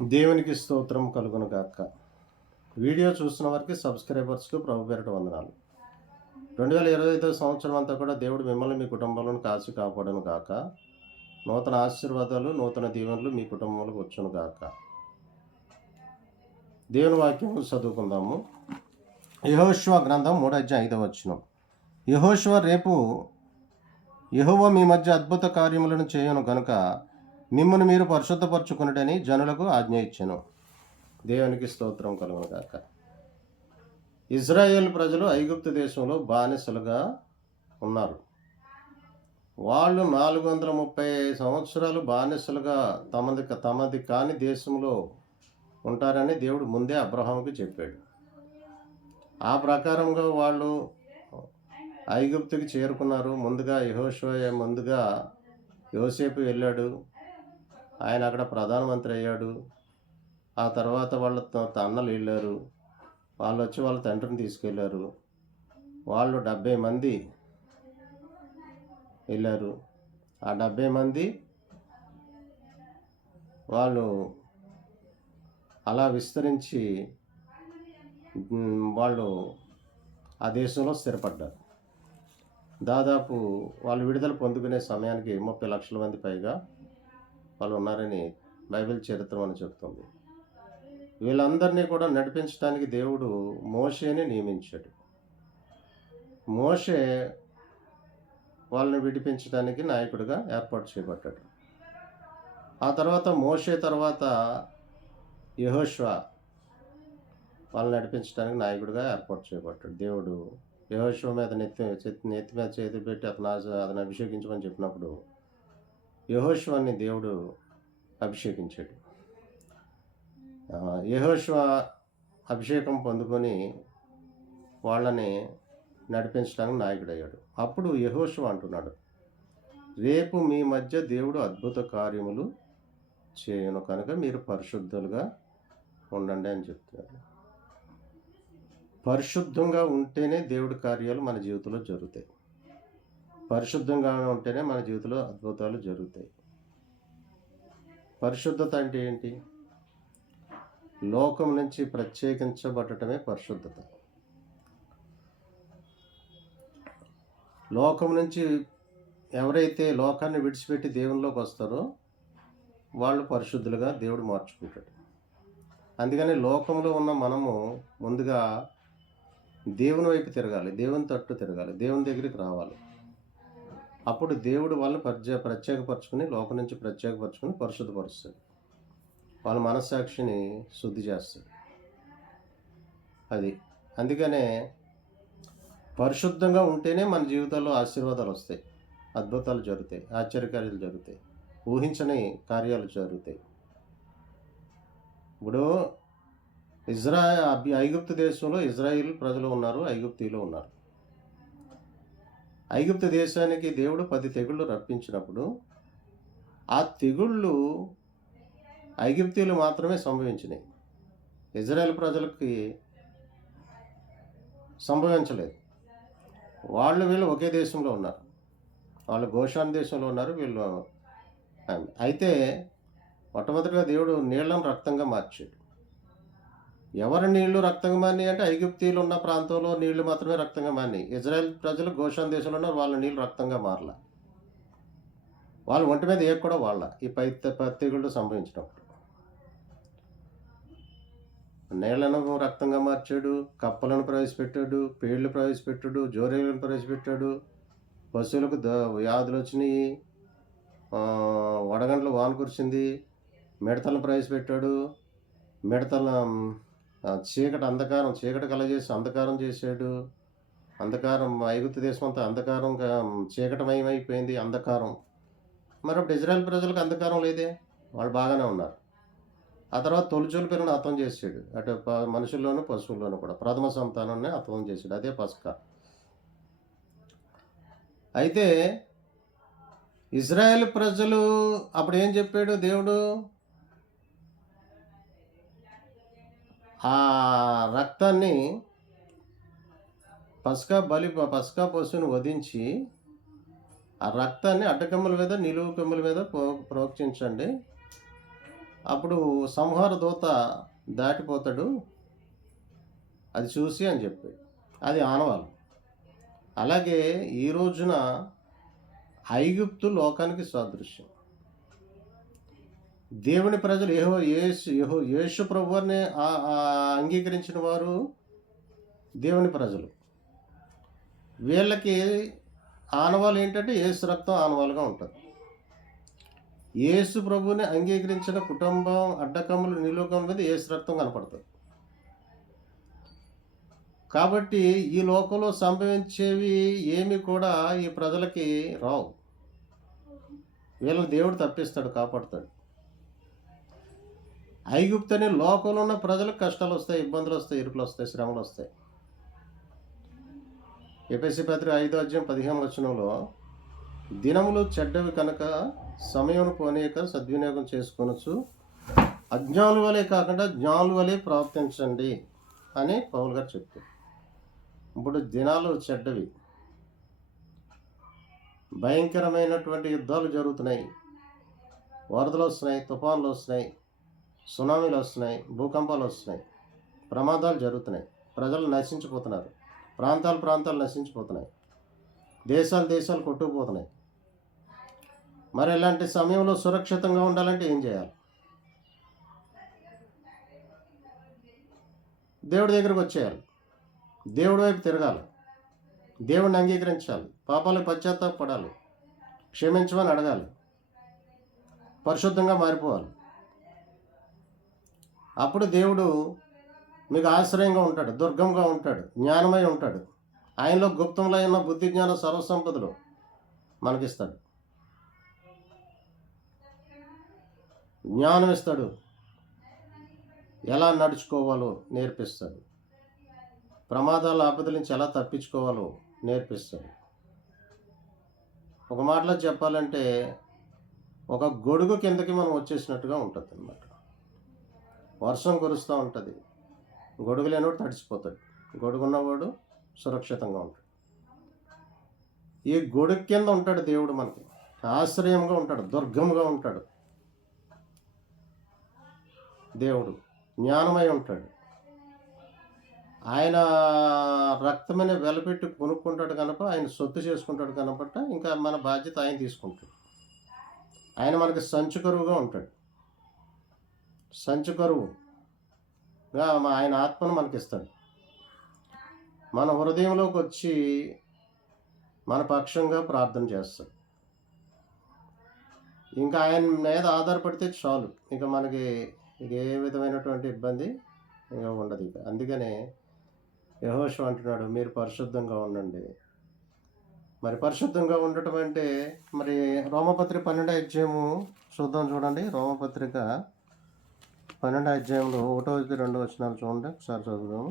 దేవునికి స్తోత్రం కలుగును గాక. వీడియో చూస్తున్న వారికి సబ్స్క్రైబర్స్కు ప్రభు పేరిట వందనాలు. 2025 సంవత్సరం అంతా కూడా దేవుడు మిమ్మల్ని మీ కుటుంబాలను కాచి కాపాడును గాక. నూతన ఆశీర్వాదాలు, నూతన దీవెనలు మీ కుటుంబంలోకి వచ్చును గాక. దేవుని వాక్యం చదువుకుందాము. యెహోషువ గ్రంథం 3:5 యెహోషువ రేపు యెహోవా మీ మధ్య అద్భుత కార్యములను చేయను గనుక మిమ్మల్ని మీరు పరిశుద్ధపరచుకున్నటని జనులకు ఆజ్ఞ ఇచ్చెను. దేవునికి స్తోత్రం కలుగును గాక. ఇజ్రాయేల్ ప్రజలు ఐగుప్తు దేశంలో బానిసలుగా ఉన్నారు. వాళ్ళు 430 సంవత్సరాలు బానిసలుగా తమది కాని దేశంలో ఉంటారని దేవుడు ముందే అబ్రహాముకి చెప్పాడు. ఆ ప్రకారంగా వాళ్ళు ఐగుప్తుకి చేరుకున్నారు. ముందుగా యోసేపు వెళ్ళాడు. ఆయన అక్కడ ప్రధానమంత్రి అయ్యాడు. ఆ తర్వాత వాళ్ళ అన్నలు వెళ్ళారు. వాళ్ళు వచ్చి వాళ్ళ తండ్రిని తీసుకెళ్ళారు. వాళ్ళు 70 మంది వెళ్ళారు. ఆ 70 మంది వాళ్ళు అలా విస్తరించి వాళ్ళు ఆ దేశంలో స్థిరపడ్డారు. దాదాపు వాళ్ళు విడుదల పొందుకునే సమయానికి 30 లక్షల మంది పైగా వాళ్ళు ఉన్నారని బైబిల్ చరిత్ర అని చెప్తుంది. వీళ్ళందరినీ కూడా నడిపించడానికి దేవుడు మోషేని నియమించాడు. మోషే వాళ్ళని విడిపించడానికి నాయకుడిగా ఏర్పాటు చేయబడ్డాడు. ఆ తర్వాత మోషే తర్వాత యెహోషువ వాళ్ళని నడిపించడానికి నాయకుడిగా ఏర్పాటు చేయబడ్డాడు. దేవుడు యెహోషువ మీద నెత్తి మీద చేతి పెట్టి అతను అభిషేకించమని చెప్పినప్పుడు యెహోషువని దేవుడు అభిషేకించాడు. యెహోషువ అభిషేకం పొందుకొని వాళ్ళని నడిపించడానికి నాయకుడయ్యాడు. అప్పుడు యెహోషువ అంటున్నాడు, రేపు మీ మధ్య దేవుడు అద్భుత కార్యములు చేయను కనుక మీరు పరిశుద్ధులుగా ఉండండి అని చెప్తున్నాడు. పరిశుద్ధంగా ఉంటేనే దేవుడి కార్యాలు మన జీవితంలో జరుగుతాయి. పరిశుద్ధంగా ఉంటేనే మన జీవితంలో అద్భుతాలు జరుగుతాయి. పరిశుద్ధత అంటే ఏంటి? లోకం నుంచి ప్రత్యేకించబడటమే పరిశుద్ధత. లోకం నుంచి ఎవరైతే లోకాన్ని విడిచిపెట్టి దేవునిలోకి వస్తారో వాళ్ళు పరిశుద్ధులుగా దేవుడు మార్చుకుంటాడు. అందుకని లోకంలో ఉన్న మనము ముందుగా దేవుని వైపు తిరగాలి, దేవుని తట్టు తిరగాలి, దేవుని దగ్గరికి రావాలి. అప్పుడు దేవుడు వాళ్ళని ప్రత్యేకపరచుకుని లోకం నుంచి ప్రత్యేకపరచుకుని పరిశుద్ధపరుస్తాడు. వాళ్ళ మనస్సాక్షిని శుద్ధి చేస్తాడు. అది అందుకనే పరిశుద్ధంగా ఉంటేనే మన జీవితాల్లో ఆశీర్వాదాలు వస్తాయి, అద్భుతాలు జరుగుతాయి, ఆశ్చర్యకార్యాలు జరుగుతాయి, ఊహించని కార్యాలు జరుగుతాయి. ఇప్పుడు ఐగుప్తు దేశంలో ఇజ్రాయిల్ ప్రజలు ఉన్నారు, ఐగుప్తీలో ఉన్నారు. ఐగుప్తు దేశానికి దేవుడు 10 తెగుళ్ళు రప్పించినప్పుడు ఆ తెగుళ్ళు ఐగుప్తీలు మాత్రమే సంభవించినాయి, ఇజ్రాయెల్ ప్రజలకి సంభవించలేదు. వీళ్ళు ఒకే దేశంలో ఉన్నారు. వాళ్ళు గోషాన్ దేశంలో ఉన్నారు, వీళ్ళు. అయితే మొట్టమొదటిగా దేవుడు నీళ్లను రక్తంగా మార్చాడు. ఎవరి నీళ్లు రక్తంగా మారినాయి అంటే ఐగుప్తీలు ఉన్న ప్రాంతంలో నీళ్లు మాత్రమే రక్తంగా మారినాయి. ఇజ్రాయెల్ ప్రజలు గోషాన్ దేశంలో ఉన్నారు, వాళ్ళ నీళ్ళు రక్తంగా మారల. వాళ్ళ ఒంటి మీద ఏ కూడా వాళ్ళ ఈ తెగుళ్ళు సంభవించినప్పుడు నీళ్లను రక్తంగా మార్చాడు, కప్పలను ప్రవేశపెట్టాడు, పేళ్లు ప్రవేశపెట్టాడు, జోరేలను ప్రవేశపెట్టాడు, పశువులకు వ్యాధులు వచ్చినాయి, వడగండ్లు వాన కురిసింది, మిడతలను ప్రవేశపెట్టాడు. మిడతల చీకటి కలగజేసి అంధకారం చేశాడు. అంధకారం ఐగుప్తు దేశం అంతా అంధకారం చీకటమయమైపోయింది, అంధకారం. మరి అప్పుడు ఇజ్రాయెల్ ప్రజలకు అంధకారం లేదే, వాళ్ళు బాగానే ఉన్నారు. ఆ తర్వాత తొలిచూలు పిల్లలను హతం చేసాడు, అటు మనుషుల్లోనూ పశువుల్లోనూ కూడా ప్రథమ సంతానాన్ని హతం చేశాడు. అదే పస్కా. అయితే ఇజ్రాయెల్ ప్రజలు అప్పుడు ఏం చెప్పాడు దేవుడు? ఆ రక్తాన్ని పస్కా పశువుని వధించి ఆ రక్తాన్ని అడ్డకమ్మల మీద నిలువు కమ్మల మీద ప్రోక్షించండి, అప్పుడు సంహార దూత దాటిపోతాడు, అది చూసి అని చెప్పాడు. అది ఆనవాలు. అలాగే ఈ రోజున ఐగుప్తు లోకానికి సాదృశ్యం. దేవుని ప్రజలు యేసు ప్రభువుని అంగీకరించిన వారు దేవుని ప్రజలు. వీళ్ళకి ఆనవాలు ఏంటంటే యేసు రక్తం ఆనవాలుగా ఉంటుంది. యేసు ప్రభువుని అంగీకరించిన కుటుంబం అడ్డకములు నిలువకం మీద యేసు రక్తం కనపడుతుంది. కాబట్టి ఈ లోకంలో సంభవించేవి ఏమి కూడా ఈ ప్రజలకి రావు. వీళ్ళని దేవుడు తప్పిస్తాడు, కాపాడుతాడు. ఐగుప్తని లోకంలో ఉన్న ప్రజలకు కష్టాలు వస్తాయి, ఇబ్బందులు వస్తాయి, ఇరుకులు వస్తాయి, శ్రమలు వస్తాయి. ఎఫెసీ పత్రిక 5:15 దినములు చెడ్డవి కనుక సమయం పోనీయక సద్వినియోగం చేసుకొనొచ్చు, అజ్ఞానుల వలె కాకుండా జ్ఞానుల వలె ప్రవర్తించండి అని పౌలు గారు చెప్తారు. ఇప్పుడు దినాలు చెడ్డవి, భయంకరమైనటువంటి యుద్ధాలు జరుగుతున్నాయి, వరదలు వస్తున్నాయి, తుఫాన్లు వస్తున్నాయి, సునామీలు వస్తున్నాయి, భూకంపాలు వస్తున్నాయి, ప్రమాదాలు జరుగుతున్నాయి, ప్రజలు నశించిపోతున్నారు, ప్రాంతాలు నశించిపోతున్నాయి, దేశాలు కొట్టుకుపోతున్నాయి. మరి ఇలాంటి సమయంలో సురక్షితంగా ఉండాలంటే ఏం చేయాలి? దేవుడి దగ్గరకు వచ్చేయాలి, దేవుడి వైపు తిరగాలి, దేవుడిని అంగీకరించాలి, పాపాలకు పశ్చాత్తాపడాలి, క్షమించమని అడగాలి, పరిశుద్ధంగా మారిపోవాలి. అప్పుడు దేవుడు మీకు ఆశ్రయంగా ఉంటాడు, దుర్గంగా ఉంటాడు, జ్ఞానమై ఉంటాడు. ఆయనలో గుప్తంలో ఉన్న బుద్ధి జ్ఞాన సర్వసంపదలు మనకిస్తాడు, జ్ఞానం ఇస్తాడు, ఎలా నడుచుకోవాలో నేర్పిస్తాడు, ప్రమాదాల ఆపదల నుంచి ఎలా తప్పించుకోవాలో నేర్పిస్తాడు. ఒక మాటలో చెప్పాలంటే ఒక గొడుగు కిందకి మనం వచ్చేసినట్టుగా ఉంటుంది అన్నమాట. వర్షం కురుస్తూ ఉంటుంది, గొడుగు లేనివాడు తడిసిపోతాడు, గొడుగున్నవాడు సురక్షితంగా ఉంటాడు. ఈ గొడుగు కింద ఉంటాడు దేవుడు, మనకి ఆశ్రయంగా ఉంటాడు, దుర్గంగా ఉంటాడు. దేవుడు జ్ఞానమై ఉంటాడు. ఆయన రక్తమనే వెలపెట్టి కొనుక్కుంటాడు కనుక, ఆయన సొత్తు చేసుకుంటాడు కనుక ఇంకా మన బాధ్యత ఆయన తీసుకుంటాడు. ఆయన మనకి సంచుకరువుగా ఉంటాడు, సంచుకరువుగా ఆయన ఆత్మను మనకిస్తాడు. మన హృదయంలోకి వచ్చి మన పక్షంగా ప్రార్థన చేస్తాడు. ఇంకా ఆయన మీద ఆధారపడితే చాలు, ఇక మనకి ఏ విధమైనటువంటి ఇబ్బంది ఇంకా ఉండదు. ఇక అందుకనే యెహోషువ అంటున్నాడు, మీరు పరిశుద్ధంగా ఉండండి. మరి పరిశుద్ధంగా ఉండటం అంటే మరి రోమపత్రిక 12 చూద్దాం. చూడండి, రోమపత్రిక 12 1-2 చూడండి, ఒకసారి చదువుదాము.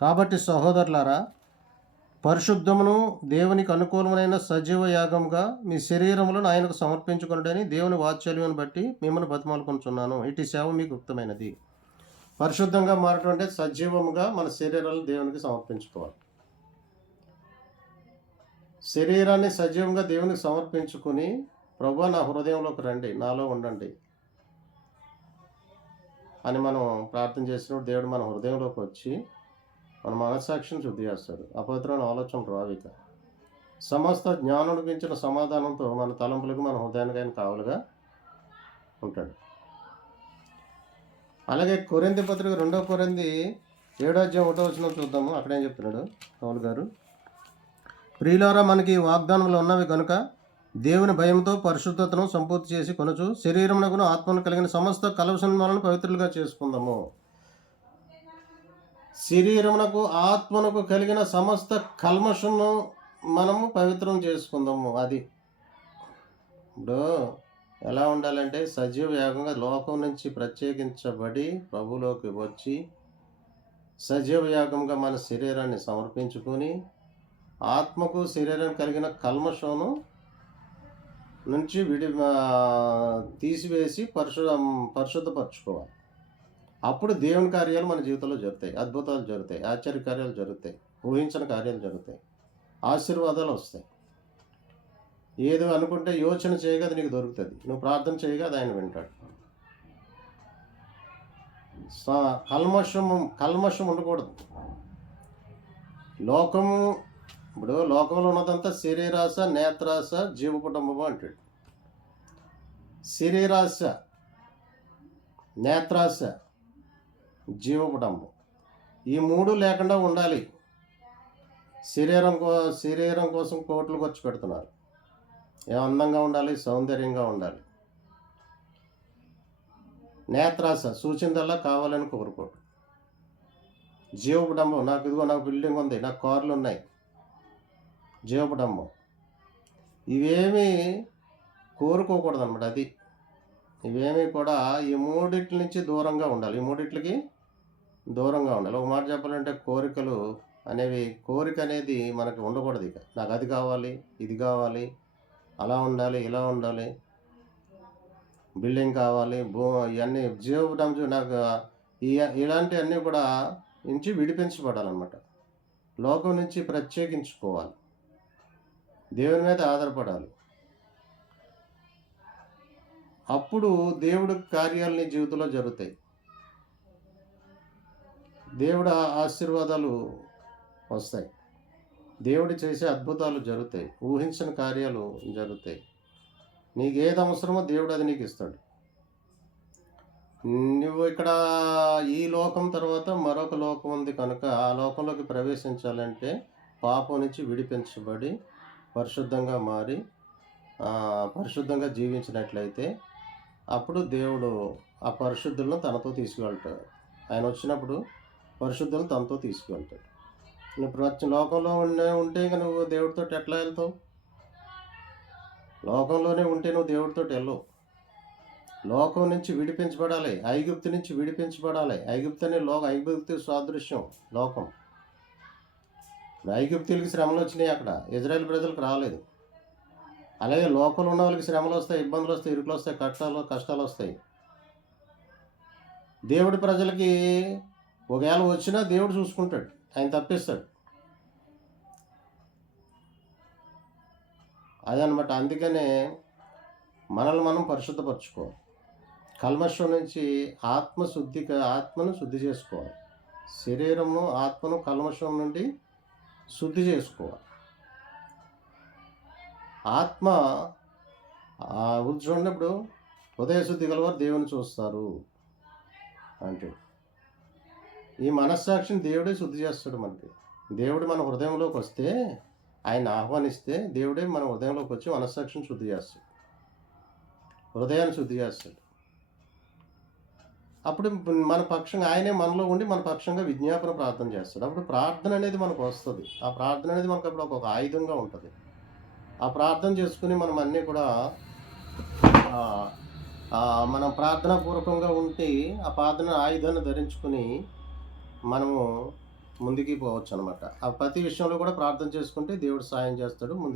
కాబట్టి సహోదరులారా, పరిశుద్ధమును దేవునికి అనుకూలమైన సజీవ యాగంగా మీ శరీరములను ఆయనకు సమర్పించుకొనుడని దేవుని వాత్సల్యమును బట్టి మిమ్మల్ని బతిమాలుకొనుచున్నాను. ఇటు సేవ మీకు గుప్తమైనది. పరిశుద్ధంగా మారటం అంటే సజీవముగా మన శరీరాలను దేవునికి సమర్పించుకోవాలి. శరీరాన్ని సజీవంగా దేవునికి సమర్పించుకుని, ప్రభువా నా హృదయంలోకి రండి, నాలో ఉండండి అని మనం ప్రార్థన చేసినప్పుడు దేవుడు మన హృదయంలోకి వచ్చి మన మనస్సాక్షిని శుద్ధి చేస్తాడు. అపవిత్రమైన ఆలోచనలు రావిక. సమస్త జ్ఞానం పెంచిన సమాధానంతో మన తలంపులకు, మన హృదయానికి ఆయన కావలుగా ఉంటాడు. అలాగే కొరింథీ పత్రిక 2 కొరింథీ 7:1 చూద్దాము. అక్కడేం చెప్తున్నాడు పౌలు గారు, ప్రియులారా, మనకి వాగ్దానములు ఉన్నవి కనుక దేవుని భయంతో పరిశుద్ధతను సంపూర్తి చేసి కొనుచు శరీరమునకును ఆత్మను కలిగిన సమస్త కలవసన్మాలను పవిత్రులుగా చేసుకుందాము. శరీరమునకు ఆత్మనకు కలిగిన సమస్త కల్మషను మనము పవిత్రం చేసుకుందాము. అది ఇప్పుడు ఎలా ఉండాలంటే సజీవ యాగంగా లోకం నుంచి ప్రత్యేకించబడి ప్రభులోకి వచ్చి సజీవ యాగంగా మన శరీరాన్ని సమర్పించుకొని ఆత్మకు శరీరం కలిగిన కల్మషను నుంచి తీసివేసి పరిశుద్ధపరచుకోవాలి. అప్పుడు దేవుని కార్యాలు మన జీవితంలో జరుగుతాయి. అద్భుతాలు జరుగుతాయి. ఆశ్చర్య కార్యాలు జరుగుతాయి. ఊహించని కార్యాలు జరుగుతాయి. ఆశీర్వాదాలు వస్తాయి. ఏదో అనుకుంటే యోచన చేయగా అది నీకు దొరుకుతుంది. నువ్వు ప్రార్థన చేయగా అది ఆయన వింటాడు. కల్మషం ఉండకూడదు. లోకము ఇప్పుడు లోకంలో ఉన్నదంతా శరీరాశ, నేత్రాశ, జీవకుటుంబము అంటాడు. శరీరాశ, నేత్రాశ, జీవకుటుంబం ఈ మూడు లేకుండా ఉండాలి. శరీరం కోసం కోట్లు ఖర్చు పెడుతున్నారు. ఏం అందంగా ఉండాలి, సౌందర్యంగా ఉండాలి. నేత్రాశ సూచిందల్లా కావాలని కోరుకోడు. జీవకుటుంబం నాకు బిల్డింగ్ ఉంది, నాకు కార్లు ఉన్నాయి. జీవకుటుంబం ఇవేమీ కోరుకోకూడదు అనమాట. అది ఇవేమీ కూడా ఈ మూడిట్ల నుంచి దూరంగా ఉండాలి. ఈ మూడిట్లకి దూరంగా ఉండాలి. ఒక మాట చెప్పాలంటే కోరిక అనేది మనకి ఉండకూడదు. ఇక నాకు అది కావాలి, ఇది కావాలి, అలా ఉండాలి, ఇలా ఉండాలి, బిల్డింగ్ కావాలి, ఇవన్నీ జీవకుటుంబం నాకు ఇలాంటివన్నీ కూడా నుంచి విడిపించబడాలన్నమాట. లోకం నుంచి ప్రత్యేకించుకోవాలి. దేవుని మీద ఆధారపడాలి. అప్పుడు దేవుడి కార్యాలు నీ జీవితంలో జరుగుతాయి. దేవుడు ఆశీర్వాదాలు వస్తాయి. దేవుడు చేసే అద్భుతాలు జరుగుతాయి. ఊహించిన కార్యాలు జరుగుతాయి. నీకు ఏది అవసరమో దేవుడు అది నీకు ఇస్తాడు. నువ్వు ఇక్కడ ఈ లోకం తర్వాత మరొక లోకం ఉంది కనుక ఆ లోకంలోకి ప్రవేశించాలంటే పాపం నుంచి విడిపించబడి పరిశుద్ధంగా మారి పరిశుద్ధంగా జీవించినట్లయితే అప్పుడు దేవుడు ఆ పరిశుద్ధులను తనతో తీసుకువెళ్తాడు. ఆయన వచ్చినప్పుడు పరిశుద్ధులను తనతో తీసుకువెళ్తాడు. నువ్వు లోకంలో ఉంటే ఇంకా నువ్వు దేవుడితో ఎట్లా వెళ్తావు? లోకంలోనే ఉంటే నువ్వు దేవుడితో వెళ్ళవు. లోకం నుంచి విడిపించబడాలి. ఐగుప్తు నుంచి విడిపించబడాలి. ఐగుప్తు సాదృశ్యం లోకం. ఐగుప్తులకి శ్రమలు వచ్చినాయి. అక్కడ ఇజ్రాయెల్ ప్రజలకు రాలేదు. అలాగే లోకంలో ఉన్న వాళ్ళకి శ్రమలు వస్తాయి, ఇబ్బందులు వస్తాయి, ఇరుకులు వస్తాయి, కష్టాలు వస్తాయి. దేవుడి ప్రజలకి ఒకవేళ వచ్చినా దేవుడు చూసుకుంటాడు, ఆయన తప్పిస్తాడు. అదనమాట. అందుకనే మనల్ని మనం పరిశుద్ధపరచుకోవాలి. కల్మషం నుంచి ఆత్మను శుద్ధి చేసుకోవాలి. శరీరము ఆత్మను కల్మషం నుండి శుద్ధి చేసుకోవాలి. ఆత్మ చూడప్పుడు హృదయ శుద్ధి గలవారు దేవుని చూస్తారు అంటే ఈ మనస్సాక్షిని దేవుడే శుద్ధి చేస్తాడు. మనకి దేవుడు మన హృదయంలోకి వస్తే, ఆయన ఆహ్వానిస్తే దేవుడే మన హృదయంలోకి వచ్చి మనస్సాక్షిని శుద్ధి చేస్తాడు, హృదయాన్ని శుద్ధి చేస్తాడు. అప్పుడు మన పక్షంగా ఆయనే మనలో ఉండి మన పక్షంగా విజ్ఞాపన ప్రార్థన చేస్తాడు. అప్పుడు ప్రార్థన అనేది మనకు వస్తుంది. ఆ ప్రార్థన అనేది మనకు అప్పుడు ఒక ఆయుధంగా ఉంటుంది. ఆ ప్రార్థన చేసుకుని మనం అన్నీ కూడా మనం ప్రార్థనాపూర్వకంగా ఉంటే ఆ ప్రార్థన ఆయుధాన్ని ధరించుకుని మనము ముందుకు పోవచ్చు అనమాట. ఆ ప్రతి విషయంలో కూడా ప్రార్థన చేసుకుంటే దేవుడు సాయం చేస్తాడు. ముందుకు